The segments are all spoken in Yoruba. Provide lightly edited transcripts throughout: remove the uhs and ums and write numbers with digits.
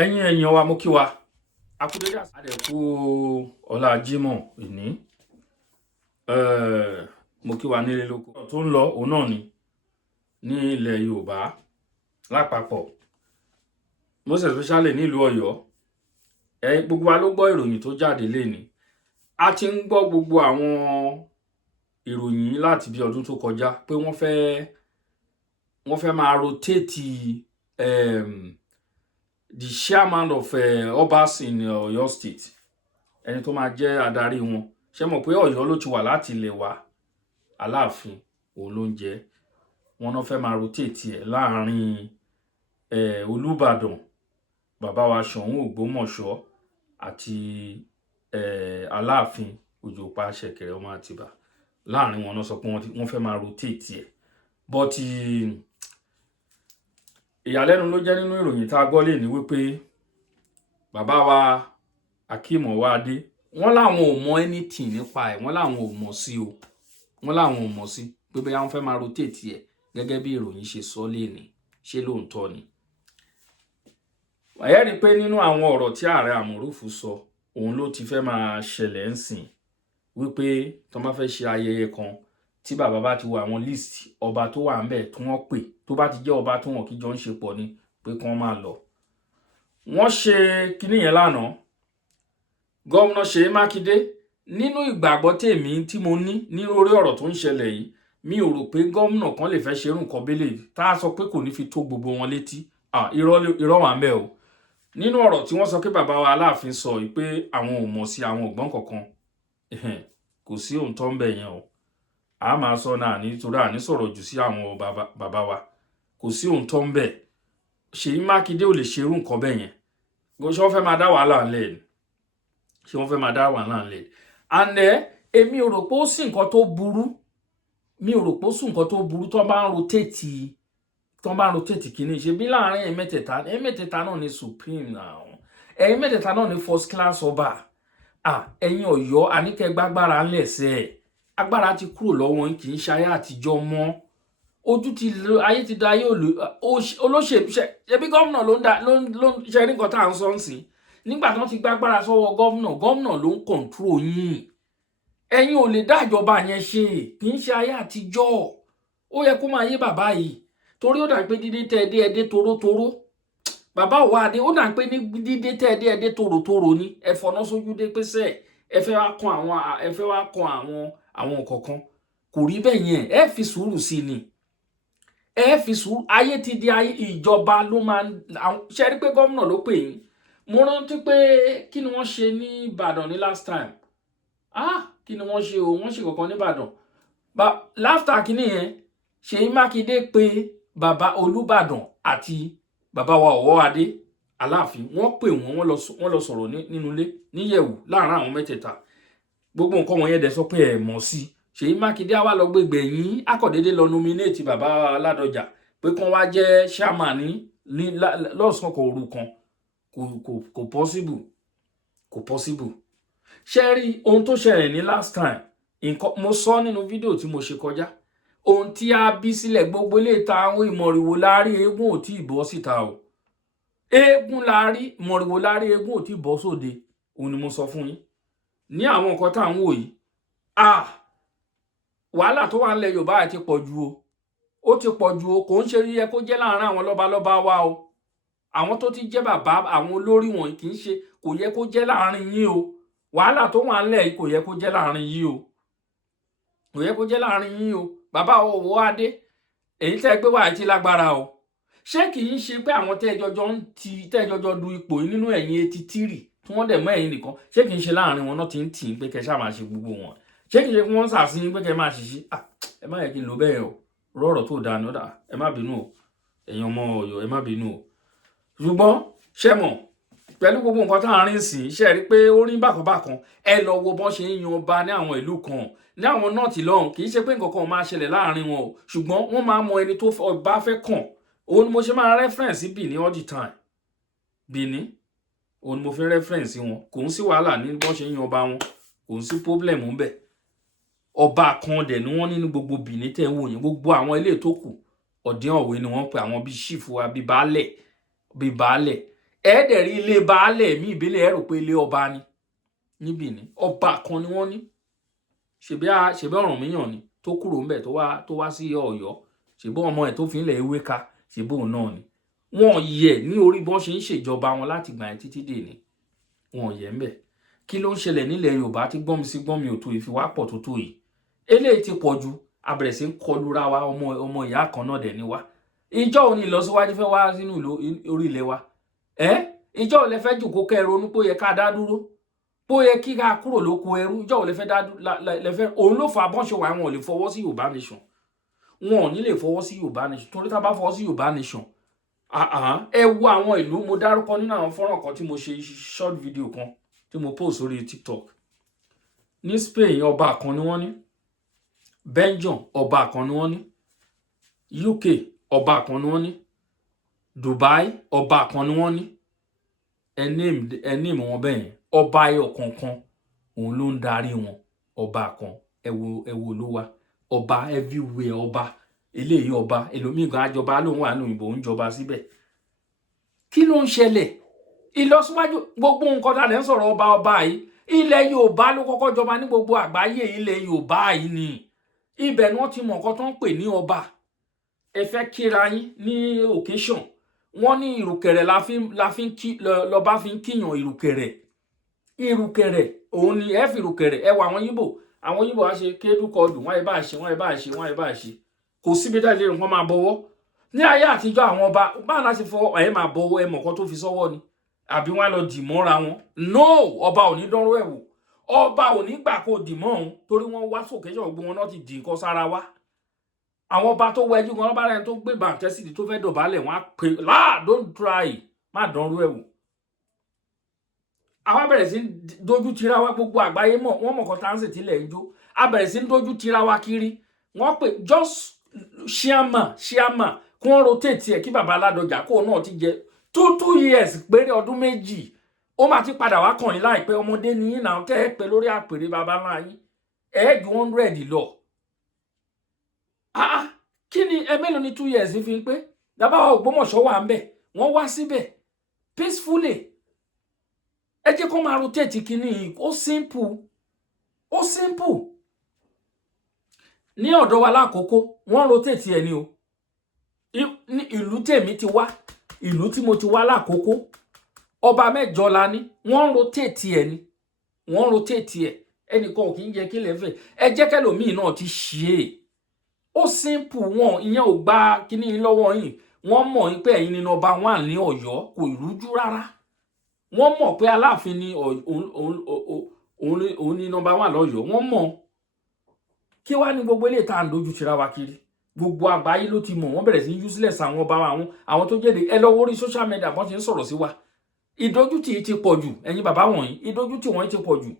ẹ̀yin èèyàn wa mo kí wa akúdédé àdẹ̀kú ọlá Jímọ̀ ìní mo kí wa nílé lóko tó ń lọ òun náà ni ní ilẹ̀ Yorùbá lápapọ̀ most especially nílùú Ọ̀yọ́ gbogbo wa ló gbọ́ ìròyìn tó jáde léni a ti ń gbọ́ gbogbo àwọn ìròyìn láti bí ọdún tó kọjá pé wọ́n fẹ́ máa rotate the chairman of Obas in Ọ̀yọ́ state ẹni tó máa jẹ́ adarí wọn ṣé mọ̀ pé Ọ̀yọ́ ló ti wà láti ilẹ̀ wa Aláàfin òun ló ń jẹ́ wọn náà fẹ́ máa rotate ẹ̀ láàrin Olúbàdàn bàbá wa Ṣọ̀ún Ògbómọ̀ṣọ́ àti Aláàfin Òjó pa Ṣẹ̀kẹ̀rẹ̀ ọmọ Àtìbà láàrin wọn náà sọ pé wọ́n fẹ́ máa rotate ẹ̀ but ìyàlẹ́nu ló jẹ́ nínú ìròyìn tá a gbọ́ lé ní wípé bàbá wa Akeem Ọwáadé wọ́n láwọn ò mọ anything nípa ẹ̀ wọ́n láwọn ò mọ̀ sí o wọ́n láwọn ò mọ̀ sí pé bóyá wọ́n fẹ́ máa rotate ẹ̀ gẹ́gẹ́ bí ìròyìn ṣe sọ léni ṣé lóòótọ́ ni. wàyẹ́ rí i pé nínú àwọn ọ̀rọ̀ tí ààrẹ Àmọ̀rúfù sọ òun ló ti fẹ́ máa ṣẹlẹ̀ ń sìn wípé tó bá fẹ́ ṣe ayẹyẹ kan tí bàbá bá ti wo àwọn list ọba tó wà ńbẹ̀ tí wọ́n pè tó bá ti jẹ́ ọba tó wọn kí jọ ń ṣe pọ̀ ni pé kí wọ́n máa lọ. wọ́n ṣe kinní yẹn lánàá gómìnà Ṣèyí Mákindé nínú ìgbàgbọ́ tèmi tí mo ní nínú orí ọ̀rọ̀ tó ń ṣẹlẹ̀ yìí mi ò rò pé gómìnà kan lè fẹ́ ṣerú nǹkan bẹ́lẹ̀ tá a sọ pé kò ní fi tó gbogbo wọn létí irọ́ wà ńbẹ̀ o. nínú ọ̀rọ̀ tí wọ́n sọ pé bàbá wa Aláàfin sọ yìí pé àwọn ò mọ̀ sí àwọn ògbọ́n kankan kò sí òǹtọ́ ńbẹ̀ yẹn o a máa sọ náà nítorí àní sọ̀rọ̀ jù sí àwọn bàbá wa kò sí òǹtọ́ ńbẹ̀ Ṣèyí Mákindé ò lè ṣerú nǹkan bẹ́ẹ̀ yẹn ṣé wọ́n fẹ́ máa dá wàhálà ńlẹ̀ ni ṣé wọ́n fẹ́ máa dá wàhálà ńlẹ̀ and èmi ò rò pé ó sì nǹkan tó burú mi ò rò pé ó sì nǹkan tó burú tó bá ń rotate kìíní ṣe bí láàrin ẹ̀mẹ́tẹ̀ẹ̀ta náà ni supreme náà ẹ̀mẹ́tẹ̀ẹ̀ta náà ni first class ọba ẹ̀yin Ọ̀yọ́ àníkẹ́ gbágbára ńlẹ̀sẹ̀ agbára ti kúrò lọ́wọ́ kì í ṣe ayé àtijọ́ mọ́ ayé ti da ayé olóṣèlú ṣebí gómìnà ló ń ṣe nǹkan tá à ń sọ ń sìn nígbà tí wọ́n ti gbágbára sọ́wọ́ gómìnà ló ń kọ̀ǹtró yín ẹ̀yin ò lè dá ìjọba yẹn ṣe kì í ṣe ayé àtijọ́ ó yẹ kó máa yé bàbá yìí torí ó dà pé dídé tẹ ẹdẹ torótoró bàbá Ọwáadé ó dà pé ní dídé tẹ ẹdẹ torótoró ni ẹ fọná sójú dé pèsè ẹ fẹ́ wá kan àwọn kọ̀ọ̀kan kò rí bẹ́ẹ̀ yẹn ẹ fi sùúrù sí ni ẹ fi sùúrù ayé ti di ayé ìjọba ló máa ṣe rí pé gómìnà ló pè yín mo rántí pé kí ni wọ́n ṣe ní Ìbàdàn ní last time kí ni wọ́n ṣe o wọ́n ṣe kankan ní Ìbàdàn láfta kínní yẹn Ṣèyí Mákindé pé bàbá Olúbàdàn àti bàbá wa Ọwáadé Aláàfin wọ́n pè wọ́n lọ sọ̀rọ̀ nínú ilé níyẹ̀wù láàárín àwọn mẹ́tẹ̀ẹ̀ta gbogbo nǹkan wọn yẹn dẹ̀ sọ pé ẹ̀ mọ̀ sí Ṣèyí Mákindé wá lọ gbégbé yín akọ̀dédé lọ nominate bàbá Ládọjà pé kán wá jẹ́ chairman ní lọ́sàn kan òru kan kò possible ṣe rí ohun tó ṣẹlẹ̀ ní last time nǹkan mo sọ nínú fídíò tí mo ṣe kọjá ohun tí a bí sílẹ̀ gbogbo ilé ta àwọn ìmọ̀rìwò láàrí eégún ò tí ì bọ́ síta o eégún láàrí ìmọ̀rìwò láàrí eégún ò tí ì bọ́ sóde òun ni mo sọ fún yín ní àwọn nǹkan tá à ń wò yìí wàhálà tó wà nílẹ̀ Yorùbá àti pọ̀ ju o ó ti pọ̀ ju o kò ń ṣe yẹ kó jẹ́ láàárín àwọn lọ́balọ́ba wa o àwọn tó ti jẹ́ bàbá àwọn olórí wọn kì í ṣe kò yẹ kó jẹ́ láàárín yín o wàhálà tó wà nílẹ̀ yìí kò yẹ kó jẹ́ láàárín yín o kò yẹ kó jẹ́ láàárín yín o bàbá Ọwáadé èyí tẹ́ gbé wà ti lágbára o ṣé kì í ṣe pé àwọn tẹ́jọjọ du ipò yìí nínú ẹ̀yìn 83 tí wọ́n dẹ̀ mọ́ ẹ̀yìn nìkan ṣé kì í ṣe láàárín wọn náà ti ń tì í pé kẹ́ ṣáà máa ṣe gbogbo wọn ṣé kì í ṣe pé wọ́n ṣàṣìyìn pé kẹ́ máa ṣiṣẹ́ ẹ má yẹ kí n lò bẹ́ẹ̀ o rọ̀rọ̀ tó dáa ní ọ̀dà ẹ má bínú o ẹ̀yin ọmọ Ọ̀yọ́ ẹ má bínú o ṣùgbọ́n ṣé mọ̀ pẹ̀lú gbogbo nǹkan tá à ń rìn sí ṣe rí pé ó rí bákan ẹ lọ wo bọ́n ṣe ń yan ọba ní àwọn ìlú kan ní àwọn nọ́ọ̀tì lọ́hùn kì í ṣe pé nǹkan kan máa ṣẹlẹ̀ láàrin wọn o ṣùgbọ́n wọ́n máa mọ ẹni tó ọba fẹ́ kàn òun ni mo ṣe máa reference Benin all the time Benin òun ni mo fi reference wọn kò ń sí wàhálà ní bọ́n ṣe ń yan ọba wọn kò ń sí problem ńbẹ̀ ọba kan dẹ̀ ni wọ́n nínú gbogbo Benin tẹ́ ń wò yẹn gbogbo àwọn ilé tó kù ọ̀dẹ́ ọ̀wé ni wọ́n pe àwọn bíi chief wa bíi baálẹ̀ ẹ dẹ̀ rí ilé baálẹ̀ mi ìbílẹ̀ ẹ rò pé ilé ọba ni níbí ni ọba kan ni wọ́n ní ṣebí Ọ̀rànmíyàn ni tó kúrò ńbẹ̀ tó wá sí Ọ̀yọ́ ṣebí ọmọ ẹ̀ tó fi ń lẹ̀ ewé ka ṣebí òun náà ni wọ́n yẹ ní orí bọ́n ṣe ń ṣèjọba wọn láti gbà ẹ́ títí dè ní wọ́n yẹ ńbẹ̀ kí ló ń ṣẹlẹ̀ nílẹ̀ Yorùbá tí gbọ́n mi sí gbọ́n mi ò tó ìfiwápọ̀ tó tó yìí eléyìí ti pọ̀ ju abẹ̀rẹ̀ sí ń kọlura wa ọmọ ìyá kan náà dẹ̀ ni wa ìjọ òní ìlọsíwájú fẹ́ wá sínú orí ilẹ̀ wa ìjọ ò lè fẹ́ jòkó kẹ́ ronú pé ó yẹ ká dá dúró bó yẹ kí ká kúrò lóko ẹrú ìjọ ò lè fẹ́ dá lẹ́fẹ́ òun ló fa bọ́n ṣe wà wọn ò lè fọwọ́ sí Yorùbá nation wọn ò ní lè fọwọ́ sí Yorùbá nation torí tá a bá fọwọ́ sí Yorùbá nation ẹ wo àwọn ìlú mo dárúkọ nínú àwọn fọ́nrán kan tí mo ṣe short video kan tí mo post sórí TikTok ní Spain ọba kan ni wọ́n ní Belgium ọba kan ni wọ́n ní UK ọba kan ni wọ́n ní Dubai ọba kan ni wọ́n ní ẹni wọn bẹ́ẹ̀ ọba ayọ̀ kankan òun ló ń darí wọn ọba kan ẹ wo ló wá ọba everywhere ọba eléyìí ọba ẹlòmíì gan àjọba lòun wà ní òyìnbó ń jọba síbẹ̀ kí ló ń ṣẹlẹ̀ ìlọsíwájú gbogbo nǹkan tá a lè ń sọ̀rọ̀ ọba yìí ilẹ̀ Yorùbá ló kọ́kọ́ jọba ní gbogbo àgbáyé ilẹ̀ Yorùbá yìí ni ibẹ̀ ni wọ́n ti mọ̀ nǹkan tó ń pè ní ọba ẹ fẹ́ kíra yín ní occasion wọ́n ní ìrùkẹ̀rẹ̀ lọ́ba fi ń kíyàn ìrùkẹ̀rẹ̀ òun ni ẹ fi ìrùkẹ̀rẹ̀ ẹ wà àwọn Yíbò á ṣe kéédú kọdù wọ́n ẹ bá ṣe kò síbi dá ilé nǹkan máa bọwọ́ ní ayé àtijọ́ àwọn ọba báwọn láti fọwọ́ ẹ máa bọwọ́ ẹ mọ̀kan tó fi sọ́wọ́ ni àbí wọ́n á lọ dì mọ́ra wọn no ọba ò ní dánrú ẹ̀ wò ọba ò ní gbà kó dì mọ́ òun torí wọ́n wá sókè ṣọ̀gbọ́n wọn náà ti dì nǹkan sára wá àwọn ọba tó wẹjú gan ọba rẹ tó gbé bàǹtẹ́sìtì tó fẹ́ dọ̀bálẹ̀ wọn á pè don't try má dánrú ẹ̀ wò àwa bẹ̀rẹ̀ sí dojú tira wa gbogbo àgbáyé mọ̀ wọ́n mọ̀ kan tá ń sì tilẹ̀ ń jó a bẹ̀rẹ̀ sí dojú tira wa kiri wọ́n pè just ṣíàmà kí wọ́n rotate ẹ̀ kí bàbá Ládọjà kó náà ti jẹ 2 years péré ọdún méjì ó máa ti padà wá kàn yín láìpẹ́ ọmọdé ní yín náà tẹ́ ẹ pé lórí àpèrè bàbá ńlá yín ju 100 lọ kí ni ẹ mélòó ni 2 years fi ń pé bàbá wa Ògbómọ̀ṣọ́ wà ń bẹ̀ wọ́n wá síbẹ̀ peacefully ẹ jẹ́ kó máa rotate kíní yìí ó simple ní ọ̀dọ̀ wa lákòókò wọ́n rotate ẹni o ní ìlú tèmi ti wá ìlú tí mo ti wá lákòókò ọba mẹ́jọ la ní wọ́n rotate ẹni wọ́n rotate ẹ ẹnìkan ò kì í jẹ́ kí lẹ́fẹ̀ ẹ jẹ́ kẹ́lòmíì náà ti ṣe ó simple wọn ìyẹn ò gba kíní yín lọ́wọ́ yín wọ́n mọ̀ pé ẹ̀yin ni number 1 ní Ọ̀yọ́ kò ìrújú rárá wọ́n mọ̀ pé Aláàfin ni òun ni number 1 lọ́yọ́ wọ́n mọ̀ kí wá ní gbogbo ilé tá à ń dojú tira wa kiri gbogbo àgbáyé ló ti mọ̀ wọ́n bẹ̀rẹ̀ sí useless àwọn ọba àwọn tó jẹ́de ẹ lọ wórí social media bọ́n ti ń sọ̀rọ̀ sí wa ìdójútì ti pọ̀ jù ẹ̀yin bàbá wọ̀nyí ìdójútì wọ́n ti pọ̀ jù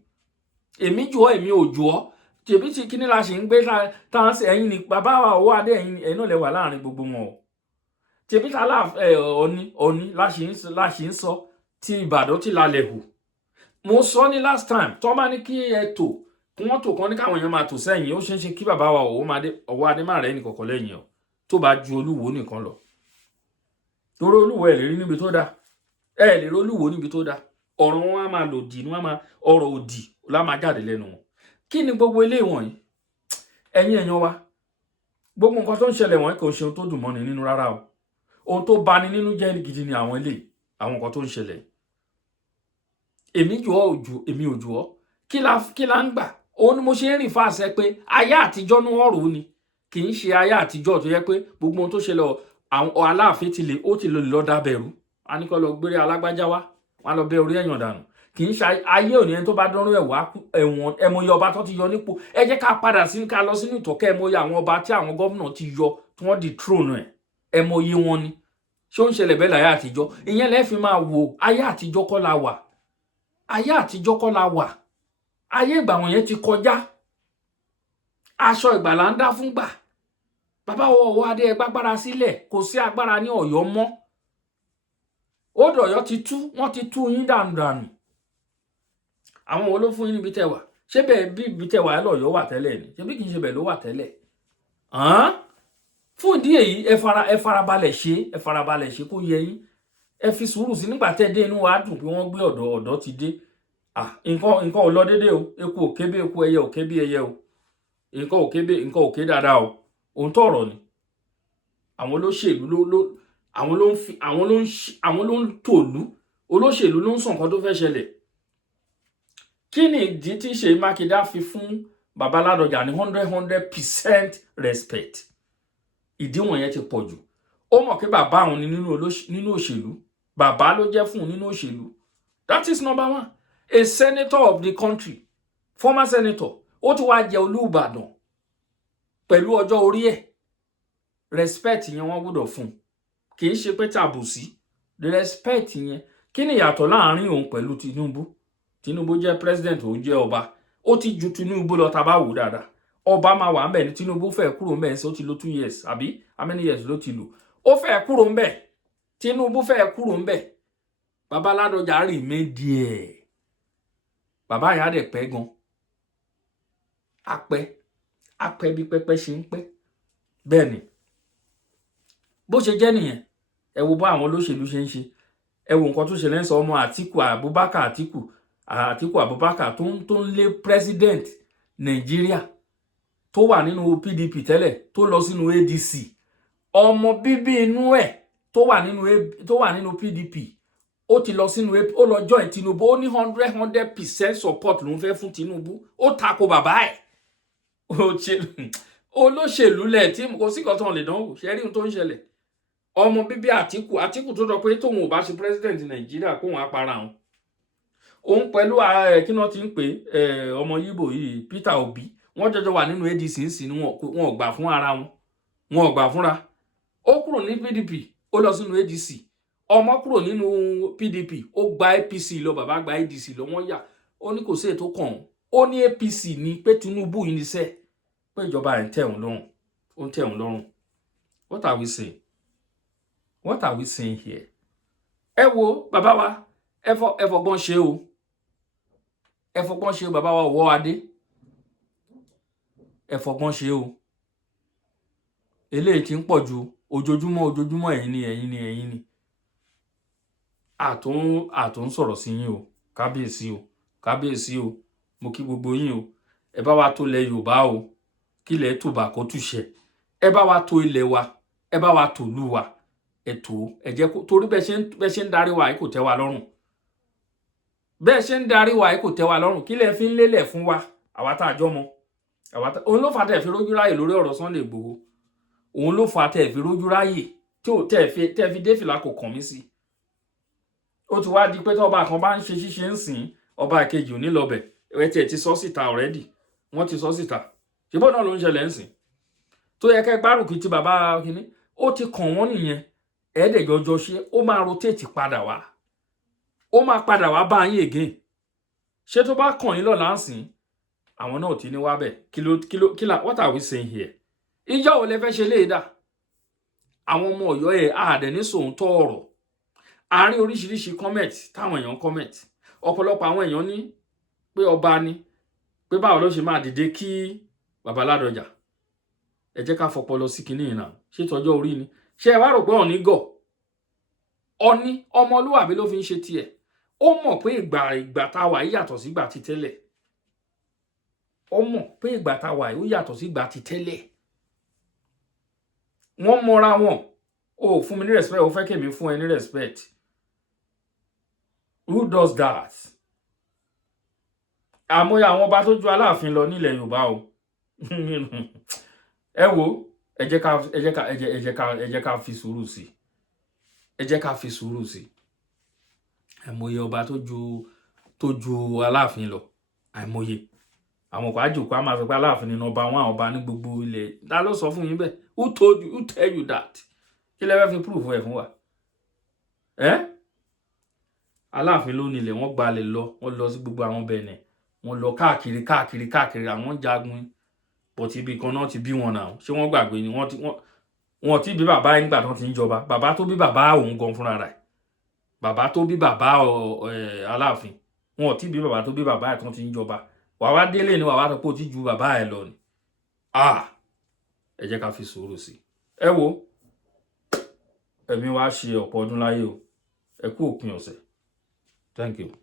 èmi jù ọ́ èmi ò jù ọ́ tèmi tí kíní la ṣe ń gbé táwọn ṣe ẹ̀yin ni bàbá wa owó adé ẹ̀yin náà lè wà láàrin gbogbo wọn o tèmi tá ọ̀ní la ṣe ń sọ ti Ìbàdàn ti lálẹ́ hù mo sọ ní last time tó bá ní kí ẹ tò kí wọ́n tò kán ní káwọn èèyàn máa tò sẹ́yìn ó ṣeé ṣe kí bàbá wa ọwọ́ adé má rẹ̀ ní kọ̀kọ́ lẹ́yìn ọ̀ tó bá ju Olúwo nìkan lọ torí Olúwo ẹ̀ lè rí níbi tó dáa ẹ̀ lè rí Olúwo níbi tó dáa ọ̀rọ̀ wọn á máa lòdì ní wọn máa ọ̀rọ̀ òdì lá máa jáde lẹ́nu wọn kí ni gbogbo ilé wọ̀nyí ẹ̀yin èèyàn wa gbogbo nǹkan tó ń ṣẹlẹ̀ wọ̀nyí kò ṣe ohun tó dùn mọ́ni nínú rárá o ohun tó bani nínú jẹ́ gidi ni àwọn ilé àwọn nǹkan tó ń ṣẹlẹ̀ èmi jù ọ́ òjò èmi ò jù ọ́ kí la ń gbà òun ni mo ṣe ń rìn fáṣẹ pé ayé àtijọ́ ní ọ̀rọ̀ ni kì í ṣe ayé àtijọ́ tó yẹ pé gbogbo ohun tó ṣẹlẹ̀ àwọn Aláàfin ti lè lọ dábẹ̀rú a ní kó lọ gbére alágbájá wá wọn lọ bẹ orí èèyàn dànù kì í ṣe ayé òní ẹni tó bá dánrú ẹ̀wà ẹ̀wọ̀n ẹmọye ọba tó ti yọ nípò ẹ jẹ́ ká padà sí ká lọ sínú ìtọ́kẹ́ ẹmọye àwọn ọba tí àwọn gómìnà ti yọ tí wọ́n di throne ẹ̀ ẹmọye wọn ni ṣé ó ń ṣẹlẹ̀ bẹ́ẹ̀ láyé àtijọ́ ìyẹn lẹ́ẹ̀ fi máa wo ayé àtijọ́ kọ́ la wà ayé àtijọ́ kọ́ la wà ayé ìgbà wọ̀nyẹn ti kọjá aṣọ ìgbàlà ń dá fún gbà bàbá ọwọ́ adé ẹgbàgbára sílẹ̀ kò sí agbára ní Ọ̀yọ́ mọ́ odò Ọ̀yọ́ ti tú wọ́n ti tú yín dànù àwọn wo ló fún yín níbi tẹ́ wà ṣé bẹ́ẹ̀ bí ibi tẹ́ wà ẹ lọ́yọ́ wà tẹ́lẹ̀ ni ṣé bí kì í ṣe bẹ́ẹ̀ ló wà tẹ́lẹ̀ fún ìdí èyí ẹ farabalẹ̀ ṣe kó yé yín ẹ fi sùúrù sí. Nígbà tẹ́ dé inú wa dùn pé wọ́n gbé ọ̀dọ́ ti dé. Nǹkan ò lọ dédé o, eku ò ké bí eku, ẹyẹ ò ké bí ẹyẹ o, nǹkan ò ké dáadáa o. Òun tọ̀rọ̀ ni. Àwọn olóṣèlú àwọn ló ń tòlú, olóṣèlú ló ń sọ nǹkan tó fẹ́ ṣẹlẹ̀. Kí ni ìdí tí Ṣèyí Mákindé fi fún Baba Ládọjà ní 100% respect? Ìdí wọ̀nyẹn ti pọ̀ jù. Ó mọ̀ pé bàbá òun ni nínú òṣèlú, bàbá ló jẹ́ fún òun nínú òṣèlú. That is number one. A senator of the country, former senator, ó ti wá jẹ Olúbàdàn pẹ̀lú ọjọ́ orí ẹ̀. Respect yẹn wọ́n gbọ́dọ̀ fún. Kì í ṣe pé tàbùsí. The respect yẹn. Kí ni ìyàtọ̀ láàrin òun pẹ̀lú Tinubu? Tinubu jẹ́ president, ó jẹ́ ọba. Ó ti ju Tinubu lọ tá bá wò dáadáa. Ọba máa wà ńbẹ̀ ní Tinubu fẹ́ kúrò ńbẹ̀ ṣé ó ti lò 2 years àbí how many years ló ti lò? Ó fẹ́ kúrò ńbẹ̀. Tinubu fẹ́ kúrò ńbẹ̀. Baba Ládọjà rìn méjì. Bàbá yẹn á dẹ̀ pẹ́ gan. Á pẹ́ bí pẹ́pẹ́ ṣe ń pẹ́. Bẹ́ẹ̀ ni. Bó ṣe jẹ́ nìyẹn. Ẹ wo bá àwọn olóṣèlú ṣe ń ṣe. Ẹ wo nǹkan tó ṣẹlẹ̀ ń sọ ọmọ Atiku Abubakar tó ń lé president Nàìjíríà tó wà nínú PDP tẹ́lẹ̀ tó lọ sínú ADC. Ọmọ bíbí inú ẹ̀ tó wà nínú PDP ó ti lọ sínú ó lọ join Tinubu. Ó ní 100% support ló ń fẹ́ fún Tinubu. Ó tako bàbá ẹ̀. Olóṣèlú lẹ̀ tí kò sí kan tó lè dánwò. Ṣe rí ohun tó ń ṣẹlẹ̀. Ọmọ bíbí Atiku tó sọ pé tóun ò bá ṣe president Nàìjíríà kóun á para òun. Òun pẹ̀lú kí wọ́n ti ń pè ọmọ Yíbò yìí Peter Obi. Wọ́n jọjọ wà nínú ADC ńsìn ni wọn ò gbà fún ara wọn. Wọn ò gbà fúnra. Ó kúrò ní PDP ó lọ sínú ADC. Ọmọ kúrò nínú PDP ó gba APC lọ, bàbá gba ADC lọ, wọ́n yà. Ó ní kò sí ètò kàn. Ó ní APC ní pé Tinubu yìí ní sẹ́ pé ìjọba ẹ̀ ń tẹ̀ òun lọ́rùn. Ó ń tẹ̀ òun lọ́rùn. What are we saying? What are we saying here? Ẹ wo bàbá wa, ẹ fọgbọ́n ṣe o. Ẹ fọgbọ́n ṣe o bàbá wa Ọwọ́ Adé. Ẹ fọgbọ́n ṣe o. Eléyìí tí ń pọ̀ ju ojoojúmọ́ ẹ̀yin ni. Àtún sọ̀rọ̀ sí yín o. Kábíyèsí o. Mo kí gbogbo yín o. Ẹ bá wa tó ilẹ̀ Yorùbá o. Kí ilẹ̀ Tòbà kó túṣẹ. Ẹ bá wa tó ilẹ̀ wa. Ẹ bá wa tó ìlú wa. Ẹ tó ẹ jẹ́ kó torí bẹ́ẹ̀ ṣe ń darí wa yìí kò tẹ́ wa lọ́rùn. Bẹ́ẹ̀ ṣe ń darí wa yìí kò tẹ́ wa lọ́rùn. Kí lẹ fi ń lélẹ̀ fún wa àwa tá a jọ mọ̀. Òun ló fà tẹ́ fi rójú ráyè lórí ọ̀rọ̀ Sunday Igboho. Òun ló fà tẹ́ fi rójú ráyè tí ò tẹ́ fi dé fìlà kò kàn mí sí. Ó ti wá di pé tọ́ba kan bá ń ṣe ṣíṣe ń sìn ọba ìkejì ò ní lọ́bẹ̀. Ẹ tiẹ̀ ti sọ síta already. Wọ́n ti sọ síta. Ṣùgbọ́n náà ló ń ṣẹlẹ̀ ń sìn. Tó yẹ kẹ́ gbárùkù ti bàbá kínní. Ó ti kàn wọ́n nìyẹn. Ẹ̀ẹ́dẹ̀jọjọ ṣe ó máa rotate padà wá. Ó máa padà wá bá yín again. Ṣé tó bá kàn yín lọ́la ń sìn àwọn náà ti ní wá bẹ̀. What are we saying here? Ìjọ wo lẹ fẹ́ ṣe léèdà? Àwọn ọmọ Ọ̀yọ́ ẹ̀ àdẹ̀ ní sòótọ́ ọ̀rọ̀. Àárín oríṣiríṣi comment táwọn èèyàn comment. Ọ̀pọ̀lọpọ̀ àwọn èèyàn ní pé ọba ni pé báwo ló ṣe máa dìde kí Baba Ládọjà. Ẹ jẹ́ ká fọpọlọ sí kinní yìí náà. Ṣé tọjọ́ orí ni? Ṣé ẹ wá rò pé Ọọ̀ni gọ̀? Ọọ̀ni ọmọlúwàbí ló fi ń ṣe tiẹ̀. Ó mọ̀ pé ìgbà tá a wà yìí yàtọ̀ sí ìgbà ti tẹ́lẹ̀. Ó mọ̀ pé ìgbà tá a wà yìí ó yàtọ̀ sí ìgbà ti tẹ́lẹ̀. Wọ́n mọra wọn. O fún mi ní respect, o fẹ́ kèmí fún ẹ ní respect. Who does that? Àmọ́ya àwọn ọba tó ju Aláàfin lọ nílẹ̀ Yorùbá o. Ẹ wo ẹ jẹ́ ká fi sùúrù sí. Ẹ jẹ́ ká fi sùúrù sí. Àìmọye ọba tó ju Aláàfin lọ. Àìmọye. Àwọn ọkọ̀ àjòkó a máa fi pa Aláàfin nínú ọba wọn ọba ní gbogbo ilẹ̀. Ta ló sọ fún yín bẹ́ẹ̀? Who told you? Who tell you that? Kí lẹ fẹ́ fi proof ẹ̀ fún wa? Aláàfin ló nílẹ̀ wọ́n gbalẹ̀ lọ. Wọ́n lọ sí gbogbo àwọn Benin. Wọ́n lọ káàkiri àwọn jagun. But ibi kan náà ti bí wọn náà. Ṣé wọ́n gbàgbé ni wọ́n ti bí bàbá yín gbà tán ti ń jọba. Bàbá tó bí bàbá òun gan fúnra rẹ̀. Bàbá tó bí bàbá Aláàfin. Wọ́n ti bí bàbá tó bí bàbá ẹ̀ tán ti ń jọba. Wà wá délé ni wà wá sọ pé ó ti ju bàbá ẹ̀ lọ ni. Ẹ jẹ́ ká fi sùúrù sí. Ẹ wo ẹ̀mí wa ṣe ọ̀pọ̀ ọdún láyé o. ẹ kú òpin ọ̀sẹ̀. Thank you.